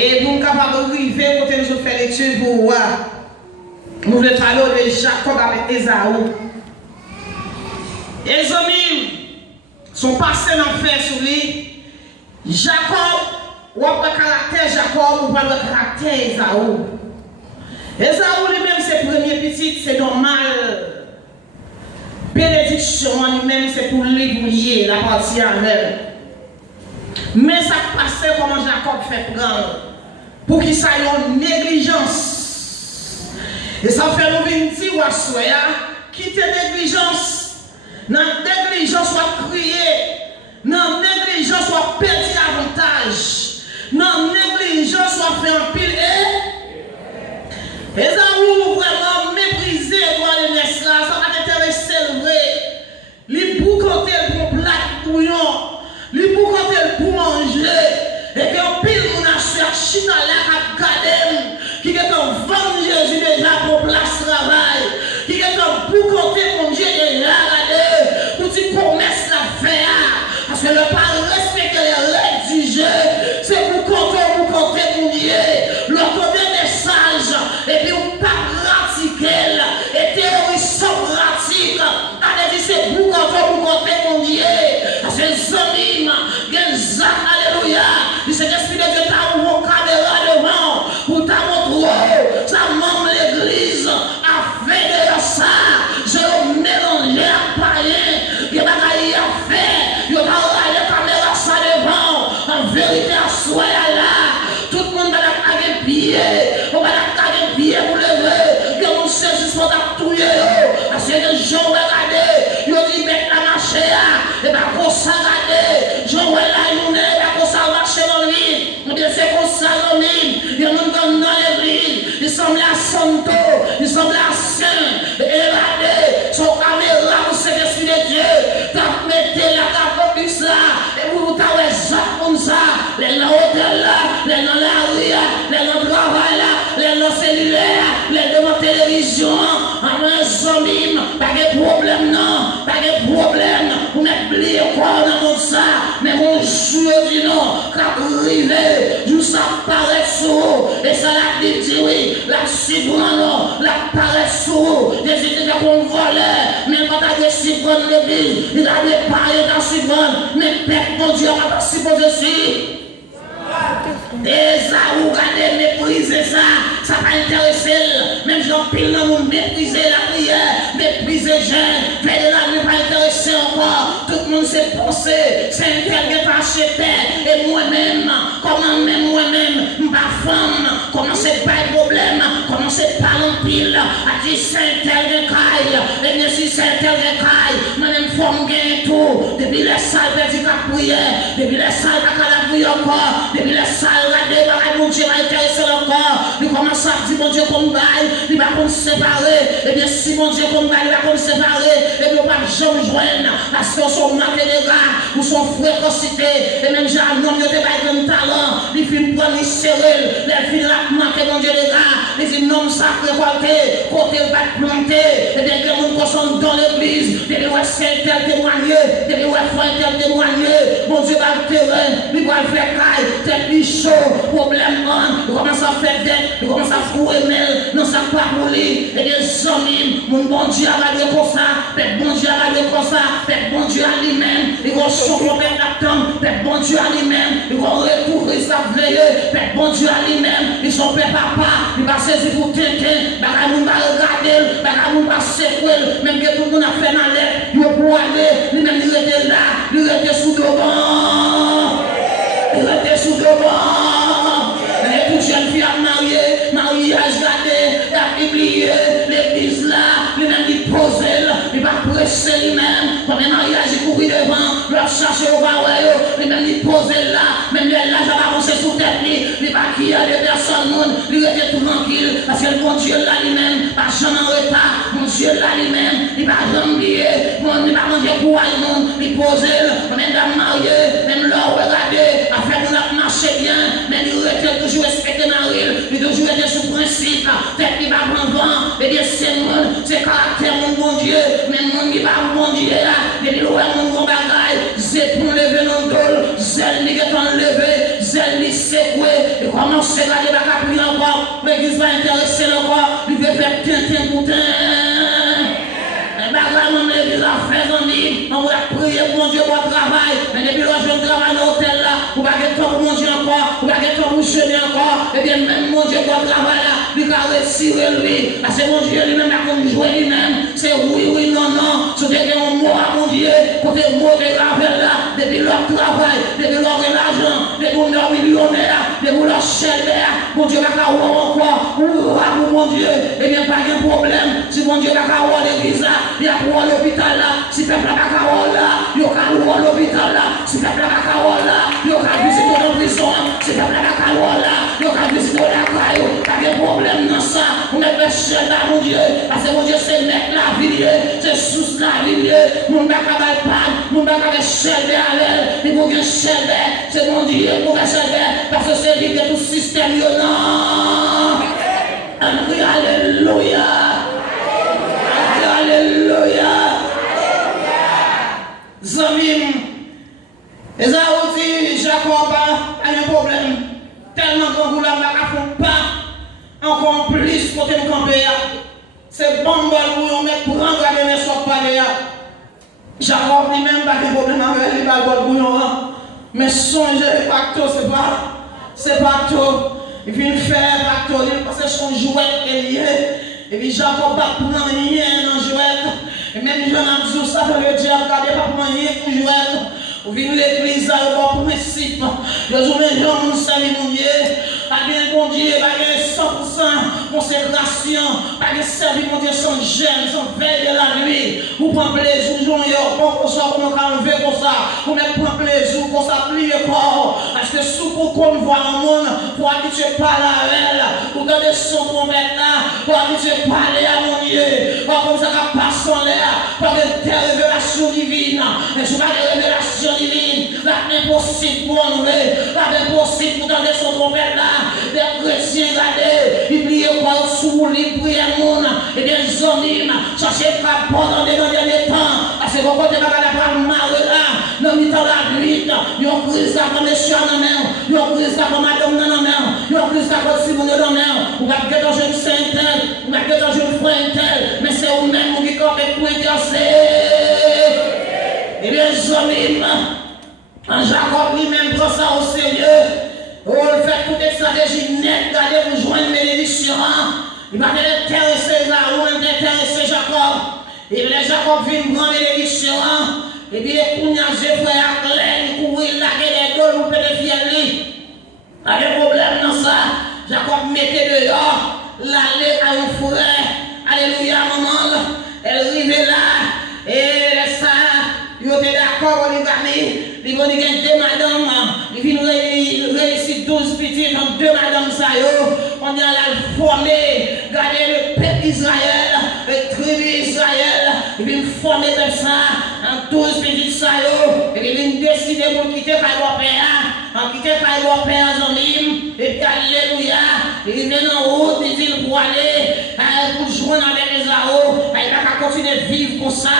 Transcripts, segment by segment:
Et pour nous capables de arriver, quand nous fait l'étude pour voir, nous voulons parler de Jacob avec Esaü. Les amis sont passés dans le fer sur lui. Jacob, ou après le caractère Jacob, ou pas le caractère Esaü. Esaü lui-même, c'est le premier petit, c'est normal. Bénédiction lui-même, c'est pour lui la partie avec. Mais ça passait comment Jacob fait prendre pour qu'il s'aille en négligence. Et ça fait nous venir dire, quitter négligence. Dans la négligence, soit crier. Dans la négligence, soit perdre avantage. Dans la négligence, soit faire un pile. Et ça, vous vraiment mépriser le nest là, ça va t'intéresser le vrai. Les pour compter pour plat bouillon. Lui pour quand elle pour manger, et puis on pile mon cherché dans la cadème, qui est en vendre Jésus déjà pour place travail, qui est en pour compter mon Dieu déjà regardé, pour tu commerce l'affaire, parce que le pas respecter les règles du jeu, c'est pour compter mon Dieu, l'autre message, et puis on pas pratiquer, et terroriste sans pratique, allez c'est pour compter mon Dieu, parce que les amis, alléluia, il s'est esprit de Dieu t'a ouvert caméra devant pour t'a montré, ça membre l'église a fait de ça, je mélange à païen, il va a fait, il va la caméra ça devant, en vérité à soi là, tout le monde va la pied, on va la pied pour lever, que mon Jésus soit touillé, parce que les gens vont regarder, ils vont mettre la marche, et bien qu'on s'arrête, je vois la journée, qu'on s'en marche dans lui, on dit c'est qu'on s'en dans lui, il y a un dans l'église, il semble à Santo, il semble à Saint, évadé, son caméra, vous savez ce qu'il est Dieu, t'as mettez la carte plus là, et vous t'avez ça comme ça, les hôtels là, les dans la rue, les dans le travail là, les dans cellulaire, les devant télévision, en un zombie, pas de problème non, pas de problème, vous n'êtes plié quoi dans mon ça, mais mon Dieu dit non, quand vous arrivez, je ça paraît sous, et ça l'a dit oui, la cibrano, la paraît sous, des idées qu'on volait, mais quand t'as des cibrons l'église, il a des pareils dans cibrons, mais père mon Dieu, on va s'y poser ici. Esaü, regardez, mépriser ça, ça va intéresser, même Jean Pile dans monde mépriser la prière, mépriser jeune, veille là, ne pas intéresser encore, tout le monde s'est pensé, c'est un tel qui pas acheté, et moi-même, comment même moi-même, ma femme, comment c'est pas le problème, comment c'est pas l'empile, a dit c'est un tel de caille, et bien si c'est un tel de caille, moi-même forme gain tout, depuis les salles de la prière, depuis les salles de la prière encore, depuis les salles de mon Dieu va intéresser encore, il commence à dire mon Dieu comme bail, il va nous séparer, et bien si mon Dieu comme bail, il va nous séparer, et bien pas jamais joindre, parce qu'on sont marqués des gars, ou sont fréquentés, et même j'ai un homme qui a un talent, il fait prendre les serrer, les filles là marquées mon Dieu les gars, les dit non ça récolté, côté va planter, et bien que nous sommes dans l'église, et bien c'est tel témoigner, et bien frère tel témoigner, mon Dieu va le terrain, il va le faire caille, tête plus chaud, problème il commence à faire dette, il commence à fouer mêle, non ça pas pour lui, et des amis, mon bon Dieu a regardé comme ça, peut-être bon Dieu a regardé comme ça, peut-être bon Dieu à lui-même, il va chauffer l'attente, peut-être bon Dieu à lui-même, il va recouvrir sa veille, peut-être bon Dieu à lui-même, il son père papa, il va saisir pour quelqu'un, il va regarder, il va secouer, même que tout le monde a fait dans l'air, il va pouvoir aller, lui-même il était là, il était sous devant, il était sous devant. Et toute jeune fille a marié, mariage gardé, il a publié, l'église là, lui-même il pose, il va presser lui-même, comme un mariage il courit devant, leur chercher au barouet, lui-même il pose là, même là, ça va avancer sous tête, il va qui a des personnes, il était tout tranquille, parce que le bon Dieu là lui-même, pas jamais en retard, mon Dieu là lui-même, il va jamais oublier, il va manger pour le monde, il pose, même dame mariée, même l'or regardez, afin de nous marcher bien, mais il était toujours respecté Marie, il toujours été sous principe, tête qui va prendre vent, et bien c'est monde, c'est caractère mon bon Dieu, mais mon qui va bon Dieu là, et puis ouais mon bon bagaille, c'est pour lever nos dol, zèle qui est enlevé, zèle qui secoué, et commence commence à regarder la prier encore, l'église va intéresser encore, il veut faire tintin pour l'église a fait en vie, on va prier pour mon Dieu pour le travail, mais depuis le jour de travail dans l'hôtel là, vous ne pouvez pas pour mon Dieu encore, vous ne pouvez pas pour jeûner encore, et bien même mon Dieu pour le travail là, il va retirer lui, parce que mon Dieu lui-même a comme joué lui-même, c'est oui, oui, non, non, c'est un mot à mon Dieu, côté mot de gravel là, depuis leur travail, depuis leur l'argent, depuis leur millionnaire, depuis leur chèvre, mon Dieu va avoir encore, pour mon Dieu, et bien pas de problème, si mon Dieu va avoir l'église là, il y a pour l'hôpital là, si peuple n'a pas parole là, il y a pour l'hôpital là, si peuple n'a pas parole là, il y a visiter dans prison, si peuple n'a pas parole là, il y a visiter dans la caille, pas de problème dans ça, on est péché là, mon Dieu, parce que mon Dieu c'est mettre la vie, c'est sous la vie, mon n'a pas de panne, mon n'a pas de chèvre à l'aile, il faut que chèvre, c'est mon Dieu pour que chèvre, parce que c'est lui qui est tout système, non. Alléluia. Alléluia. Zamim. Et ça aussi, Jacob a un problème. Tellement que vous l'avez pas encore plus pour te camper. C'est bon pour mettre pour regarder les sortes par là. Jacob lui-même pas de problème avec les balles bouillon. Mais songez, pacto, c'est pas tout. Il vient faire pacto, parce que son jouet est lié. Et puis Jacob pas prendre rien dans jouet. Et même Jean a dit ça dans le diable, regardez pas prendre rien pour jouet. Vous venez l'église à bon principe. Le jour de Jean, nous savons mon Dieu. Pas bien bon Dieu, pas bien 100% consécration, pas bien servir mon Dieu sans gêne, sans veille de la nuit. Vous prenez plaisir, vous jouez, vous soit comme on enlever comme ça. Vous mettez prendre plaisir, comme ça plier corps. Parce que sous pour qu'on voit le monde, pour habituer par la elle, pour donner son prophète là, pour habituer parler à mon Dieu. Comme ça, ça passe en l'air, pour des révélations divines. Mais je ne pas des révélations divines, là, impossible pour nous, là, impossible pour donner son prophète là. Des chrétiens gardés, ils prient quoi sous les prières monde, et des hommes, cherchez pas pendant les derniers temps, parce que vous ne pouvez pas la marre là, dans le temps de la nuit, ils ont pris ça comme les chiens dans la main, ils ont pris ça comme madame dans la main, ils ont pris ça comme Simon dans la main, vous avez que dans une sainte, vous avez que dans une frère, mais c'est vous-même qui comptez pour intercer. Et bien, les hommes, Jacob lui-même prend ça au sérieux. On fait toute cette stratégie nette, regardez pour joindre mes bénédictions. Il va intéresser Esaü, intéresser Jacob. Et les Jacob viennent prendre les bénédictions. Et puis, il y a des frères clairs, il court, il a les deux, vous pouvez les fier. Pas de problème dans ça. Jacob mettait dehors, l'aller à un frère. Alléluia, maman. Elle arrivait là. Et ça, il était d'accord, les amis. Il va dire deux madames, il vient réussir 12 petits, donc deux madames, ça y est, on est allé former, garder le peuple Israël, le tribu Israël, il vient former comme ça, en 12 petits, ça y est, et il vient décider pour quitter Kaïbo Père, en quitter Kaïbo Père, Zonim, et puis alléluia, il vient en route, il dit pour aller, pour joindre avec Esaü, il va continuer de vivre comme ça,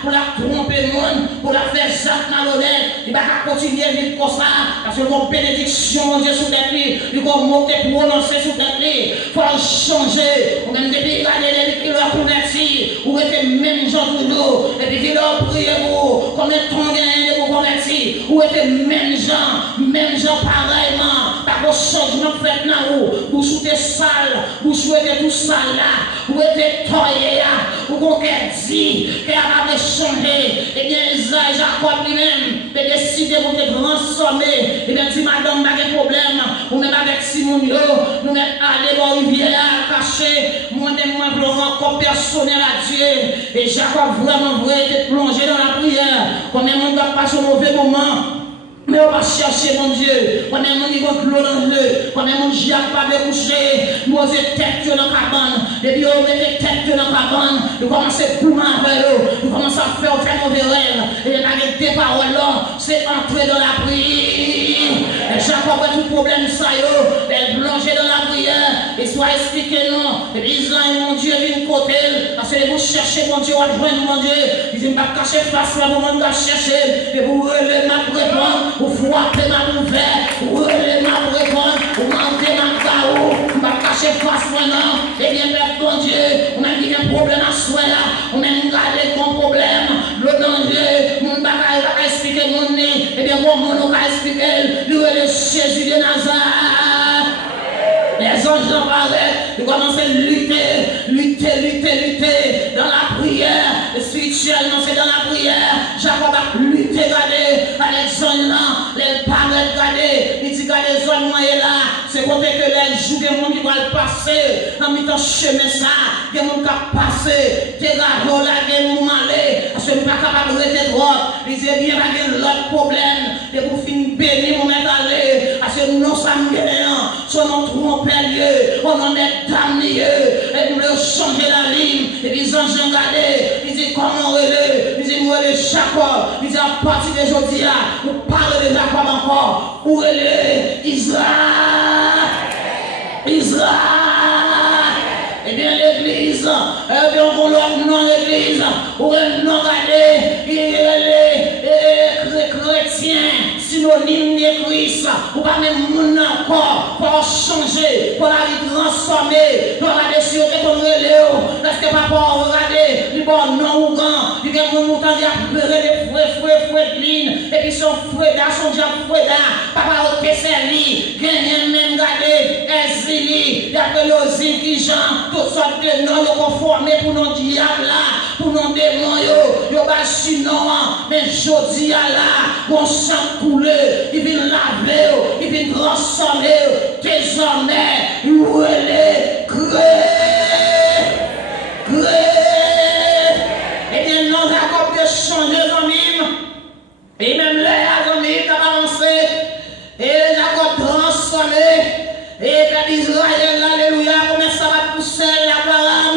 pour la tromper le monde, pour la faire Jacques malhonnête. Il va continuer à vivre comme ça, parce que mon bénédiction, mon Dieu, sous tête, il va monter pour prononcer sous tête, il faut changer. On même depuis regarder les leur convertis, ou était même gens pour nous, et puis il leur prier pour, combien de temps gagne pour convertir, ou était même gens pareillement, par vos changements fait dans vous souhaitez sale, vous souhaitez tout sale là, vous êtes toyé là, vous conquête dit, qu'elle va changer, et bien Isaïe, Jacob lui-même, peut décider pour te transformer, et bien si madame n'a pas de problème, ou même avec Simon, nous mettons aller dans la rivière, caché, moi-même, encore personnel à Dieu, et Jacob vraiment vrai être plongé dans la prière, quand même on ne doit pas passer un mauvais moment. Mais on va chercher mon Dieu. Quand même on y va de l'eau dans le. Quand même on n'y a pas de coucher. Nous avons tête dans la cabane. Et puis on met tête dans la cabane. Nous commençons à courir avec eux. Nous commençons à faire mauvais rêves. Et avec des paroles là, c'est entrer dans la prière. Et Jacob a tout problème ça y est. Elle plongeait dans la prière. Et soit expliqué non. Et puis ils ont mon Dieu vient côté. Parce que vous cherchez mon Dieu, vous joindre mon Dieu. Ils disent pas cacher face là, vous m'en chercher. Et vous relevez ma réponse. Vous frappez ma nouvelle, vous relevez ma réponse, vous mentez ma c'est face maintenant, et bien, Père, bon Dieu, on a dit un problème à soi là, on a gardé ton problème, le danger, mon bagage va expliquer mon nez, et bien, comment on va expliquer, lui, le Jésus de Nazareth. Les anges apparaissent, ils commencent à lutter dans la prière. Spirituellement, c'est dans la prière. Jacob a lutté, regardez, avec les anges là, les paraît, regardez. Il dit, regardez, les anges moyens là. C'est pour que les jours, il y a des gens qui vont passer. En mi-temps, chemin ça, il y a des gens qui vont passer. T'es là, là, il y a des gens qui vont aller. Parce que nous ne sommes pas capables de rester droit. Il dit, bien, il y a l'autre problème. Et pour finir béni, on met aller. Parce que nous sommes gagnants. Soit nous trompons Dieu, on en est damné, et nous le changer la ligne, et puis ils ont regardé, ils disent comment relais, ils disent nous relais Jacob, ils disent à partir d'aujourd'hui, vous parlez de Jacob encore, où relais Israël, et bien l'église, et bien on leur nom l'église, où est non regardez, il est chrétien, synonyme de Christ, ou pas même mon encore, pour changer, pour la vie transformer, pour regarder si on est comme Léo, parce que papa, regardez, il bon non ou grand, il y a mon mouton qui a pleuré des fouets de ligne, et puis son fouet d'art, son diable fouet d'art, papa, ok, c'est lui, gagne même, regardez, Ezili, il y a que l'osile qui Jean, toutes sortes de noms, ils conformés pour nos diables là, pour nos démons, ils va sinon, mais jodi à là, mon sang coulé, il vient laver, il vient transformer, désormais, où elle est, et bien non, Jacob de changer dans mime, et même là, dans mime, il a avancé, et Jacob transformé, et Père d'Israël, alléluia, comment ça va pousser l'Abraham,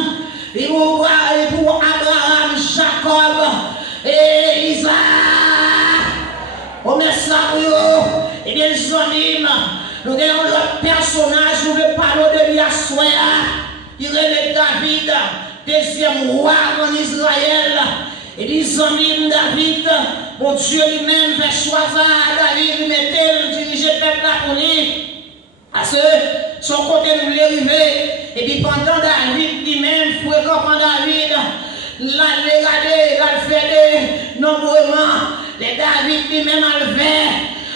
et pour Abraham, Jacob, et Isaac, au message, et bien, les amis, nous avons l'autre personnage, nous voulons parler de lui à soi, il est David, deuxième roi en Israël, et les amis, David, mon Dieu lui-même fait choisir David, mettait le diriger le peuple pour lui. Parce que son côté nous l'arriver, et puis pendant David lui-même, fréquemment David, là, regardez, là, le fait nombreument, les David lui-même a le fait,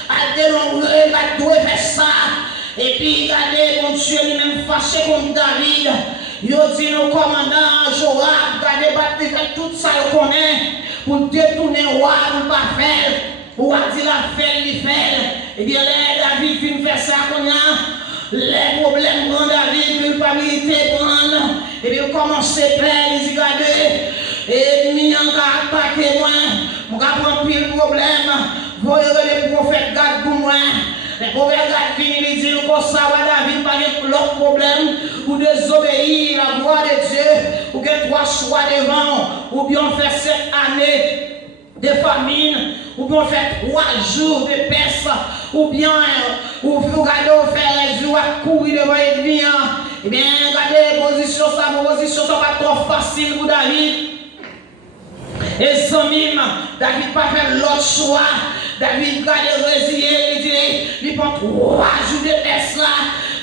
a dénombré, a doué faire ça, et puis regardez, mon Dieu lui-même fâché contre David, il dit nos commandants, Joab, regardez, battre tout ça, le connaît, pour détourner le roi, pour pas faire. Ou a dit la fait, il fait. Eh bien, David vient faire ça qu'on a. Les problèmes grand David, il pas militer prendre. Et bien, commence à faire, il dit, regardez. Et il y a un attaqué moi. Je vais prendre pile problème. Voyez les prophètes garde pour moi. Les prophètes garde viennent, ils disent, comme ça, David, pas de l'autre problème. Ou désobéir la voix de Dieu. Ou qu'il trois choix devant. Ou bien faire 7 années de famine, ou bien faire 3 jours de peste, ou bien ou regardez faire les jours à courir devant l'ennemi. Eh bien, regardez, position pas trop facile pour David. Et sans mime, David pas fait l'autre choix. David regardez résilier, il prend 3 jours de peste là.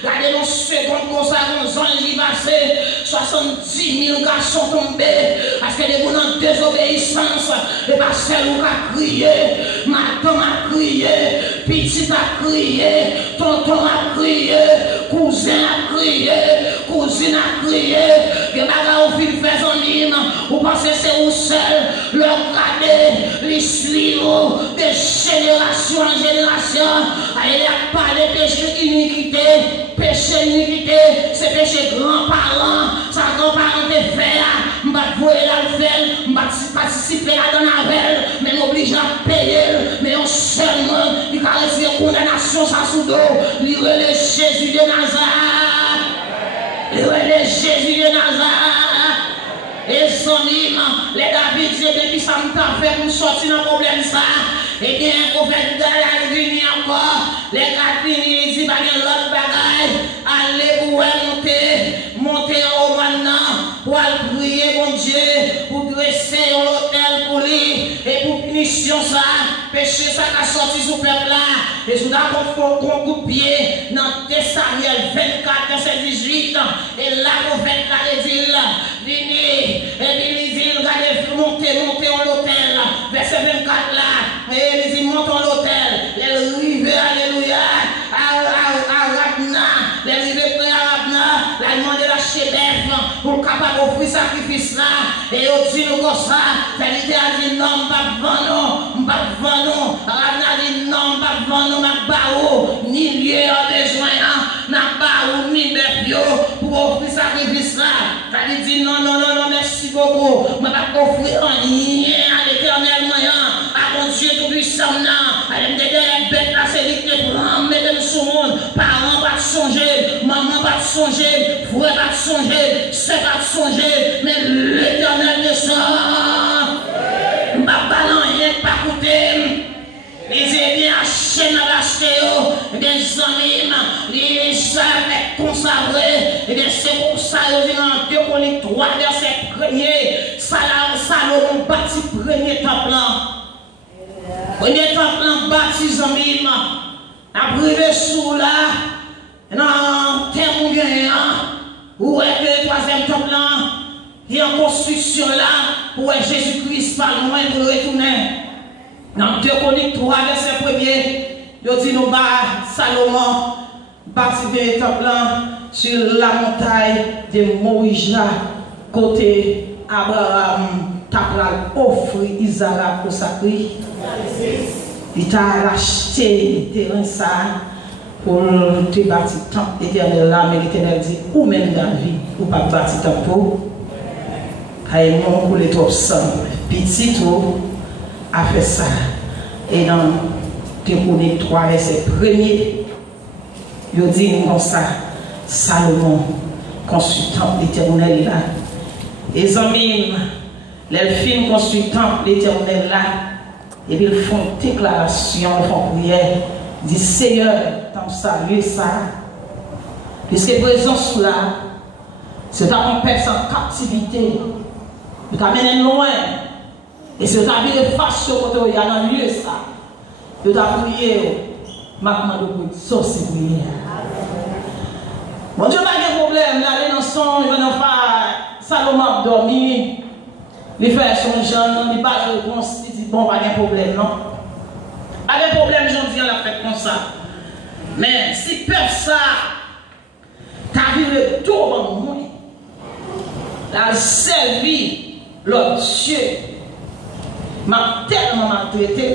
Regardez mon second comme ça, mon ange y passé, 70 000 garçons tombés, parce que les gens en désobéissance, et parce que nous a crié, madame a crié, petit a crié, tonton a crié, cousin a crié, cousine a crié, et bagarre au fil fait en mime, vous pensez que c'est vous seul, le regarder, les suivre, de génération en génération, il a parlé de péché iniquité. Péché iniquité, c'est péché grands-parents, ça grands-parents te fait, je vais voir la faire, je vais participer à dans la veille, mais m'oblige à payer, mais on seulement, il a reçu une condamnation sans sous dos, il relève Jésus de Nazareth, il relève Jésus de Nazareth, et son hymne, les David, c'est depuis ça me fait pour sortir dans le problème ça. Et bien, pour faire de la vie encore, les Catherine, ils disent, pas l'autre bagaille, allez pour monter en haut maintenant, pour prier mon Dieu, pour dresser l'hôtel pour lui, et pour punition condition ça, péché ça qui a sorti sous peuple là, et sous d'abord qu'on coupe pied dans Samuel 24, verset 18, et là au 24, il dit, venez, et il dit, regardez, montez en l'hôtel, verset 24 là, et il dit, montons l'hôtel, il rive, alléluia, à Rabna, il rive près à Rabna, la demande de la chef pour capable d'offrir sacrifice là, et il dit, nous comme ça, Félix a dit, non, pas vendre, Rabna dit, non, pas vendre, ma barreau, ni lieu à besoin, n'a pas ou ni bête pour offrir sacrifice là. Ça dit non, merci beaucoup. Je ne vais pas offrir rien à l'éternel moyen, à mon Dieu tout-puissant. Elle me dit les bêtes là, c'est lui qui prend, mettez-le sur le monde. Parents pas songer, maman pas songer, frère pas songer, sœur pas songer, mais l'éternel descend. Je ne vais pas rien pas coûter. Les bien chaîne à l'acheter, des amis, les jamais consacrés, et c'est pour ça que dans 2 Chroniques 3, verset 1er, Salomon bâtit premier temple. Premier temple bâti, les amis, après sous là, dans terme bien, où est le 3e temple, qui est en construction là, où est Jésus-Christ pas loin pour retourner. Dans 2 Chroniques 3, verset 1er, il dit nous Salomon bâtit le temple sur la montagne de Morija, côté Abraham, t'a offert Isaac au sacré. Il t'a racheté le terrain ça pour te bâtir le temple éternel là, mais l'éternel dit, ou même David, ou pas bâtir le temple pour. Aïe, mon pour les trop simple. Petit tout a fait ça. Et dans 2 Chroniques 3, verset 1er, il dit comme ça, Salomon, consultant l'éternel là. Et les amis, les films consultant l'éternel là, et ils font déclaration, ils font prière, ils disent Seigneur, tant salut ça, puisque présence là, c'est ta personne en captivité, tu t'amènes loin. Et si tu as vu les faces sur côté, il y a un lieu ça. Tu as prié, maintenant de sauce prière. Mon Dieu, pas de problème. Là, les enfants, ils vont faire Salomon dormir. Les faire son jeune, ils pas de réponse. Ils disent bon, pas de problème, non. Pas de problème, j'en dis, on l'a fait comme ça. Mais si peur ça, tu as vu le tour en moi, la servi l'autre Dieu. M'a tellement maltraité,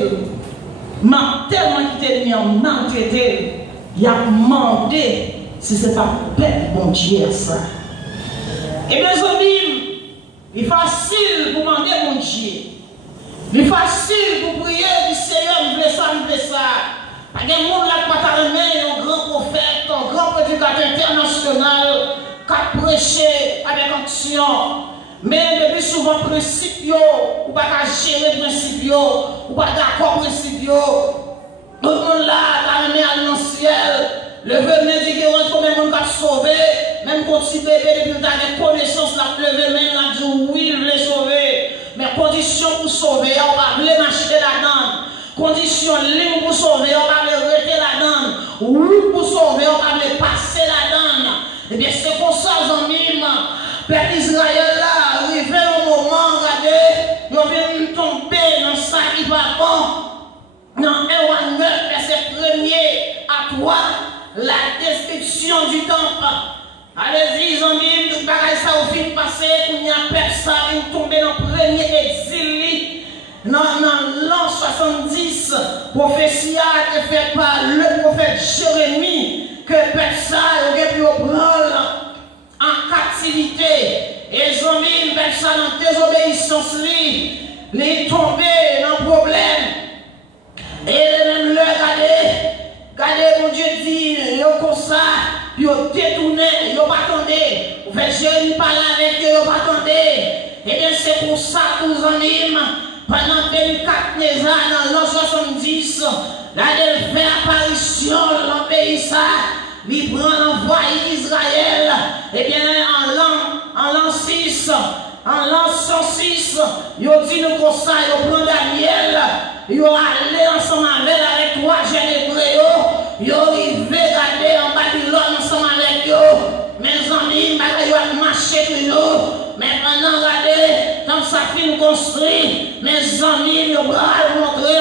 m'a tellement quitté, m'a maltraité, il a demandé si c'est pas bête, bon Dieu, ça. Et mes amis, il est facile pour demander mon Dieu. Il est facile pour prier du Seigneur, me plaît ça, me plaît ça. Pas de monde là qui va t'amener un grand prophète, un grand prédicateur international qui a prêché avec action. Mais le plus souvent, principe, ou pas gérer principe, ou pas d'accord principe, tout le monde là, t'as mis à l'anciel, le venin dit qu'il y a combien de monde qui a sauvé, même quand tu bébé, depuis que tu as des connaissances, la levé même, la dit oui, il veut sauver. Mais condition pour sauver, on va les acheter la donne. Condition libre pour sauver, on va les rester la donne. Oui pour sauver, on va les passer la donne. Eh bien, c'est pour ça, amis, Père Israël là, arrivé au moment, regardez, ils viennent tomber dans ça qui va bon. Dans 1 verset 1er à 3, la destruction du temple. Allez-y, les amis, tout pareil ça au film passé, il n'y a personne qui tombe dans le premier exil. Dans l'an 70, prophétie a été faite par le prophète Jérémie, que personne aurait pu prendre en captivité. Et les amis, personne en désobéissance, il est tombé dans le problème. Et même le regardez, mon Dieu dit, il comme ça, il détourné, il pas attendu. Vous faites Jérémie parler avec eux, il pas attendu. Et bien c'est pour ça que nous en sommes, pendant 24 ans, dans l'an 70, là, il fait apparition dans le pays ça. Il prend l'envoi d'Israël, et bien en l'an 6, en l'an 106, ils ont dit nous comme ça, ils ont pris Daniel, ils ont allé ensemble avec 3 jeunes hébreux, ils ont arrivé garder en Babylone ensemble avec eux. Mes amis, ils ont marché toujours. Mais pendant regardez, quand ça finit construit, mes amis, ils ont montré,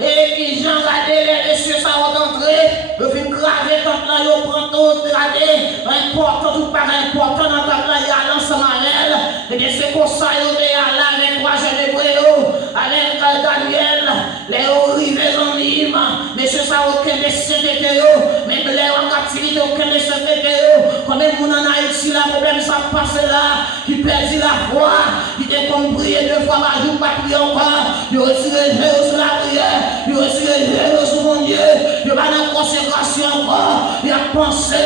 et ils ont regardé les messieurs, ça va entrer, ils ont gravé quand là, ils prennent tout, regardez, important ou pas important dans ta place, il y a l'ensemble avec elle, et bien c'est pour ça, ils ont allé avec 3 jeunes hébreux, avec Daniel, les arrivés en Nîmes, messieurs, ça n'a aucun dessin de même les en captivité, aucun dessin de quand même, on en a ici, le problème, ça passe là, qui perdit la foi, qui était comme prier 2 fois par jour, pas prier encore, il retiré les yeux sur la prière, il retiré les yeux sur mon Dieu, il va dans la consécration encore, il a pensé,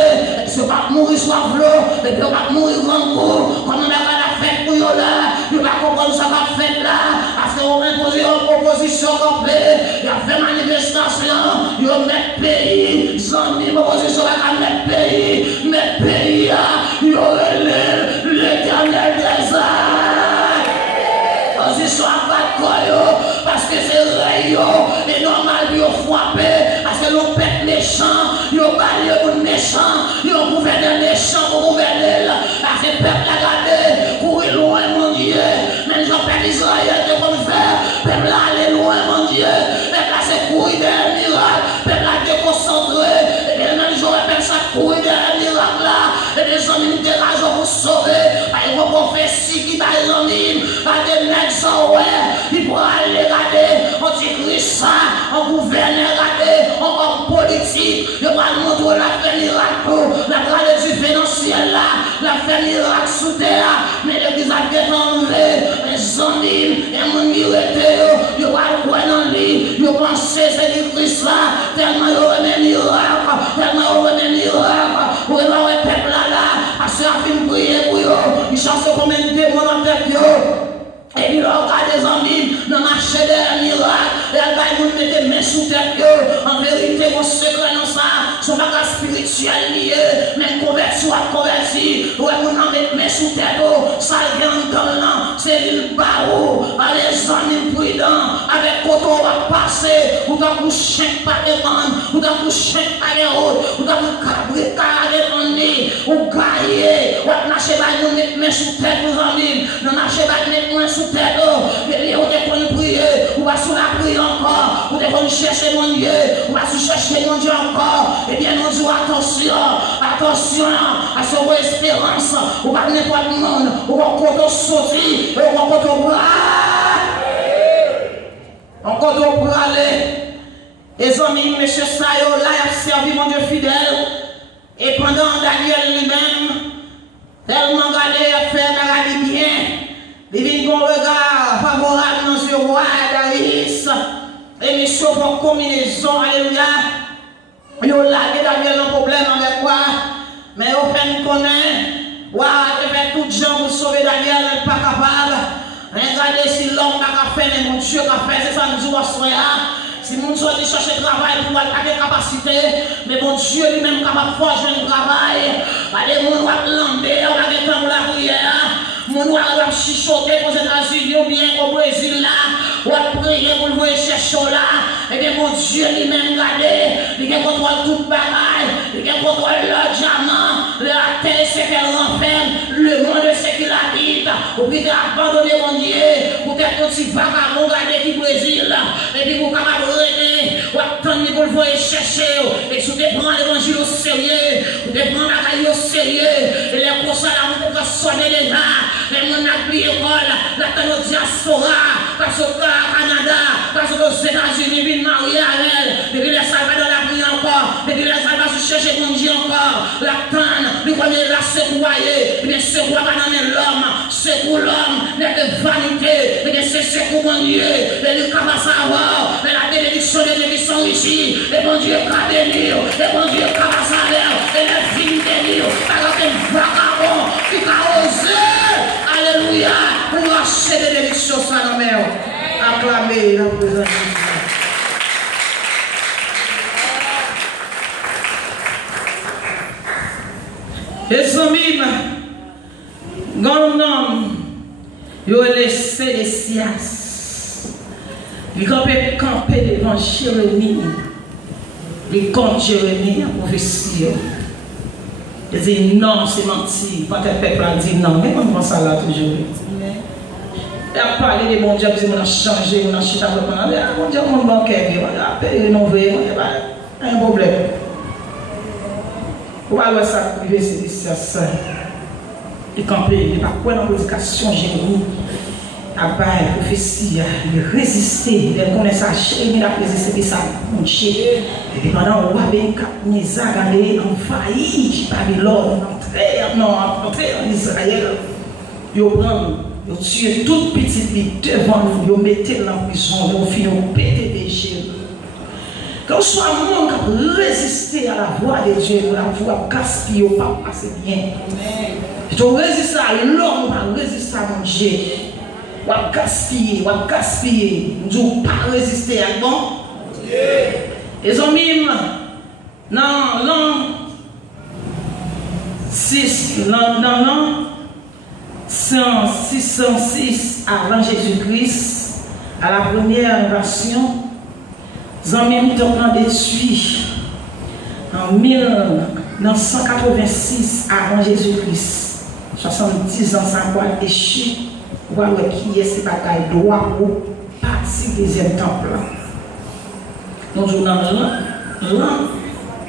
il ne va pas mourir soif l'eau, il ne va pas mourir grand coup, comme on a la fête pour là, il va comprendre ça va faire là, parce qu'on va imposer une proposition complète, il a fait manifestation, il va mettre pays, sans mille propositions, il va mettre pays, il aurait l'éternel des arts. Position à pas parce que c'est rayon et normal de frapper parce que l'on pète méchant, il a balayé pour méchant, il a gouverné méchant pour gouverner. Parce que le peuple a gardé, courir loin, mon Dieu. Même Jean-Père Israël de comme faire, peuple a allé loin, mon Dieu. Peuple a se courir derrière le miracle, peuple a déconcentré. Et bien, même j'aurais peuple ça courir derrière le miracle là. Et les hommes ont des raisons pour sauver. Ils vont prophétie qui va les hommes, à des nègres sans ouais, ils pourront aller regarder, on dit ça, on gouverne regarder, on homme politique, ils vont montrer la fait miracle, la tragédie financière là, la fait miracle sous terre, mais l'église a bien enlevé, les hommes, et mon miracle, ils vont voir dans lui, ils vont penser c'est du Christ là, tellement ils auraient des miracles, tellement ils auraient des miracles, pour les peuple là, parce qu'ils ont prier pour eux, ils cherchent combien de démons dans tête eux. Et il a regardé des amis dans le marché des miracles. Et elle va vous mettre les mains sous tête. En vérité, mon secret dans ça, son bagage spirituel lié, même converti ou à converti. Ouais, vous en mettez mains sous tête. Ça vient dans l'an, c'est le barreau. Allez, les amis prudents, avec quoi on va passer. Ou dans le chien par les bandes, ou dans le chien par les routes, ou dans le cabri par les bandes, ou gaillé. Ou marcher par nous mettre mains sous tête, vos amis. Dans marcher par mettre mains sous tête, mais on est prier, ou va sous la prière encore, ou on chercher mon Dieu, ou va chercher mon Dieu encore, et bien on dit attention, attention à cette espérance, ou pas n'importe le monde, ou va compter sortir, ou va compter on compte aller. Les amis, M. Sayo, là, il a servi mon Dieu fidèle, et pendant Daniel lui-même, tellement gardé, il a fait, mais bien. Il vient un regard favorable dans ce roi Darius. Et mes choses en combinaison, alléluia. Ils ont lagué Daniel un problème avec quoi? Mais au fait, nous connaissons. Waouh, il fait tout gens pour sauver Daniel, il n'est pas capable. Regardez si l'homme n'a pas fait, mais mon Dieu n'a fait, c'est ça nous dit au soir. Si mon Dieu dit chercher travail pour avoir des capacités, mais mon Dieu lui-même capable de faire un travail. Allez, mon roi landé, on a des temps pour la prière. Mon roi va chichoter aux États-Unis ou bien au Brésil là, ou à prier pour le voir chercher là. Et bien mon Dieu lui-même regardez, il contrôle toute bagaille, il contrôle le diamant, la terre c'est qu'elle renferme, le monde c'est qu'il habite. Ou puis abandonner mon Dieu, pour être petit vagabond regardez qui Brésil là, et puis vous capable de rêver, ou attendre pour le voir chercher, et si vous prenez l'évangile au sérieux, vous prenez la caille au sérieux, et les conseils là, vous pouvez sonner les gars. Les gens n'ont plus l'école, la diaspora, parce que au Canada, parce que aux États-Unis, ils mariés avec elle, et puis les salvadors la prient encore, et puis les salvadors se cherchent mon Dieu encore, la panne, les premiers la secouer, et bien secouer pas dans l'homme, secoue l'homme, n'est que vanité, et bien c'est secoue mon Dieu, et le capable savoir, et la bénédiction des qui sont ici, et mon Dieu qu'a béni, et mon Dieu capable savoir, et la vie béni, alors que vagabond qui a osé. Alléluia, pour lâcher des bénédictions ça dans la mer. Acclamez la présence. Les amis, grand homme, Ils ont laissé les sias. Ils ont campé devant Jérémie. Les comptes Jérémie en prophétie. Ils disent non, c'est menti. Quand le peuple a dit non, mais on pense ça là toujours. Il a parlé de mon Dieu, on a changé, on a changé. Mon Dieu, mon banquier, on a rénové, il y a un problème. Vous voyez ça, c'est ça. Il campé, il n'y a pas quoi dans la prédication, Jérémie. À bas, la prophétie, il résistait, il connaît ça, Jérémie a résisté, ça, mon Dieu. Et pendant que Wabé Nisa a envahi Babylone, entré en Israël, il prend. Ils ont tué toute petite vie devant nous, ils ont mis dans la prison, ils ont fini de péter des gènes. Quand on soit un monde qui a résisté à la voix de Dieu, la voix gaspillée, pas passer bien. Ils ont résisté à l'homme, pas résister à mon Dieu. On a gaspillé, nous n'avons pas résisté à bon. Ils ont mis dans l'an 606 avant Jésus-Christ, à la première invasion, ils ont même détruit en 1986 avant Jésus-Christ, 70 ans sans quoi échec, voir qui est ce bataille droit pour partir du deuxième temple. Nous sommes dans l'an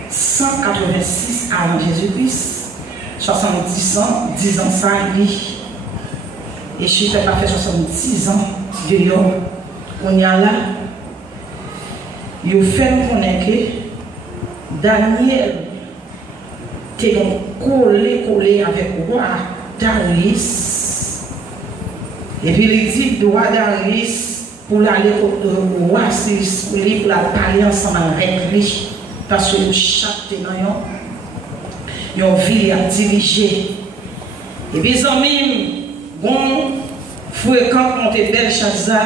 186 avant Jésus-Christ, 70 ans, 10 ans ça, lui. Et je n'ai pas fait 70 ans de l'homme. On y a là, il fait connaître que Daniel était collé avec le roi Darius. Et puis il dit le roi Darius pour aller au roi Cyrus pour la parler ensemble avec lui. Parce que chaque ténant, ils ont vu à diriger. Et puis ils ont mis bon, fréquent quand tu es Belshazzar,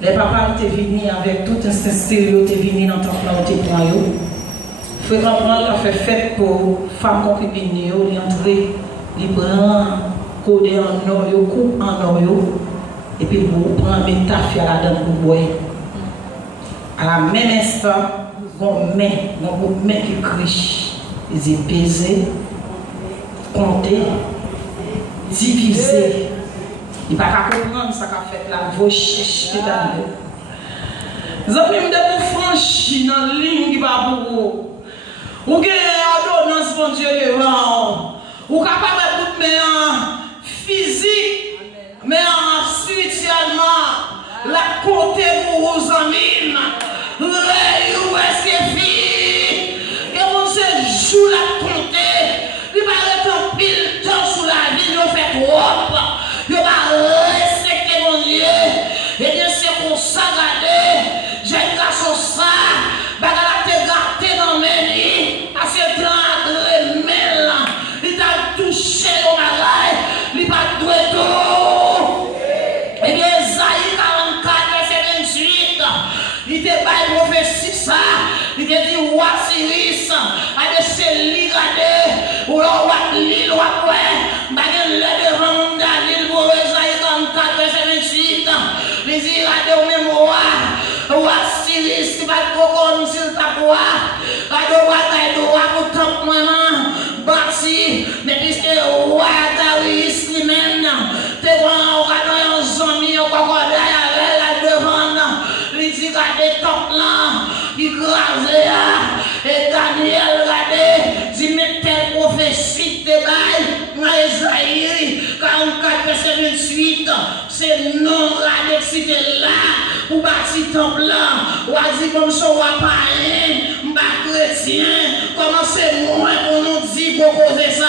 les papas étaient venus avec tout un stéréo, étaient venus dans ton plan, étaient pour eux. Fréquemment, on a fait fête pour femmes concubines, ils entrent, ils prennent, codé en or, ils coupent en or, et puis vous prenez une taffe à la dent pour boire. À la même instant, on met qui crie, ils disent baiser, compter, diviser. Il ne peut pas comprendre ce qu'a fait la voix chercher dans nous. Nous avons même des franchis dans la ligne qui va pour vous. Vous avez une ordonnance pour Dieu devant. Vous êtes capable de mettre physique, mais spirituellement, la côté pour vos amis. Où est-ce que fille? Et on se joue la compter. Il va être en pile temps sous la vie, il fait trop. Il va respecter mon Dieu. Et bien c'est pour ça, regardez, j'ai une garçon ça, bagarre te gâté dans mes lits, à ce temps remel, il t'a touché au magasin, il va doué tout. Et bien Isaïe 44, verset 28, il te baille prophétie ça, il te dit, roi Cyrus, à de ces lits, regardez, ou roi l'île, roi ouais, bagarre le devant mon David, pour Isaïe 44, verset 28, les irradés au mémoire, roi Cyrus, qui va être comme s'il t'a quoi, pour tant maman, bâti, mais puisque roi Darius lui-même, t'es bon, on va dans un zombie, on va voir là devant, il dit, regardez, top là, il crase et Daniel, regardez, dit, mais telle prophétie de bail, Isaïe 44, verset 28, c'est non, regardez, si t'es là, pour bâtir temple là, ou a dit, comme ça, on va parler, chrétien, comment c'est moi pour nous dire pour causer ça?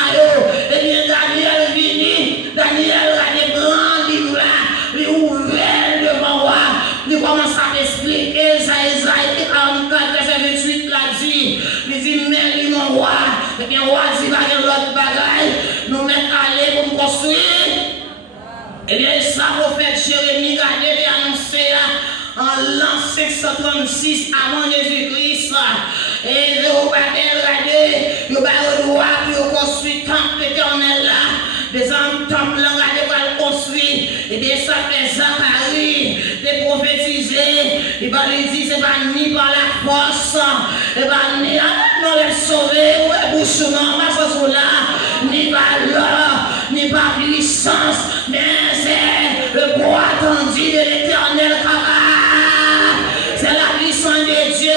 Eh bien, Daniel vini, Daniel a des grands livres là, il ouvert devant moi, il commence à expliquer ça, Isaïe 44, verset 28 là dit, il dit, mais lui mon roi, eh bien, roi dit, va y l'autre bagaille, nous mettons aller pour nous construire. Eh bien, ça, prophète Jérémie, regardez, il annoncé là, en l'an 536 avant Jésus-Christ. Et vous regardez, vous avez le droit pour construire le temple éternel là. Des hommes temple là, regardez, pour le construire. Et bien, va lui dire, c'est pas ni par la force, et pas ni non les sauver, ouais, bouche non, ma sauce là, ni par l'or, ni par puissance, mais c'est le bois attendu de l'éternel, c'est la puissance de Dieu,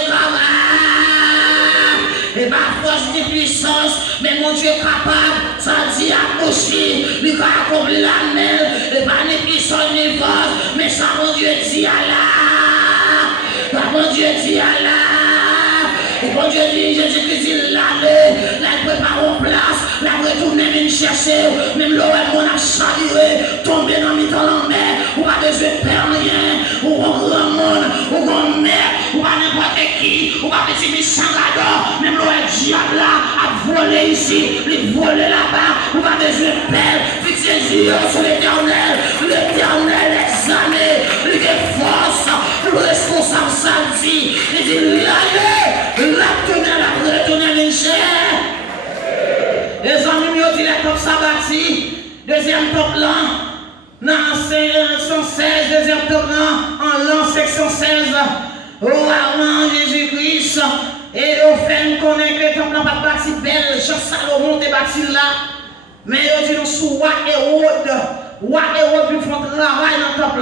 et par force de puissance, mais mon Dieu est capable, ça dit à coucher, il va accomplir la mer, et pas ni puissance ni force, mais ça mon Dieu dit à la, mon Dieu dit à la, et mon Dieu dit, Jésus-Christ dit l'aller, la prépare en place, la retourner, même chercher, même l'oreille qu'on a chaviré, tomber dans le temps en mer, ou pas besoin de faire rien, ou on grand monde, ou on mer, ou pas n'importe qui, ou pas petit méchant là-dedans, même l'oreille diable là, a volé ici, il volé là-bas, ou pas besoin de perdre, fixer les yeux sur l'éternel les années, il est force, le responsable samedi, il dit, allez, la retourner les chair. Les amis m'ont dit, la top sabati, deuxième top là, dans 116, deuxième top là, en l'an 616, au avant Jésus-Christ, et au fait nous connaître que le temple n'a pas bâti belle, Jean Salomon est bâti là, mais il dit nous sous Wa Hérode, ils font travail dans le temple.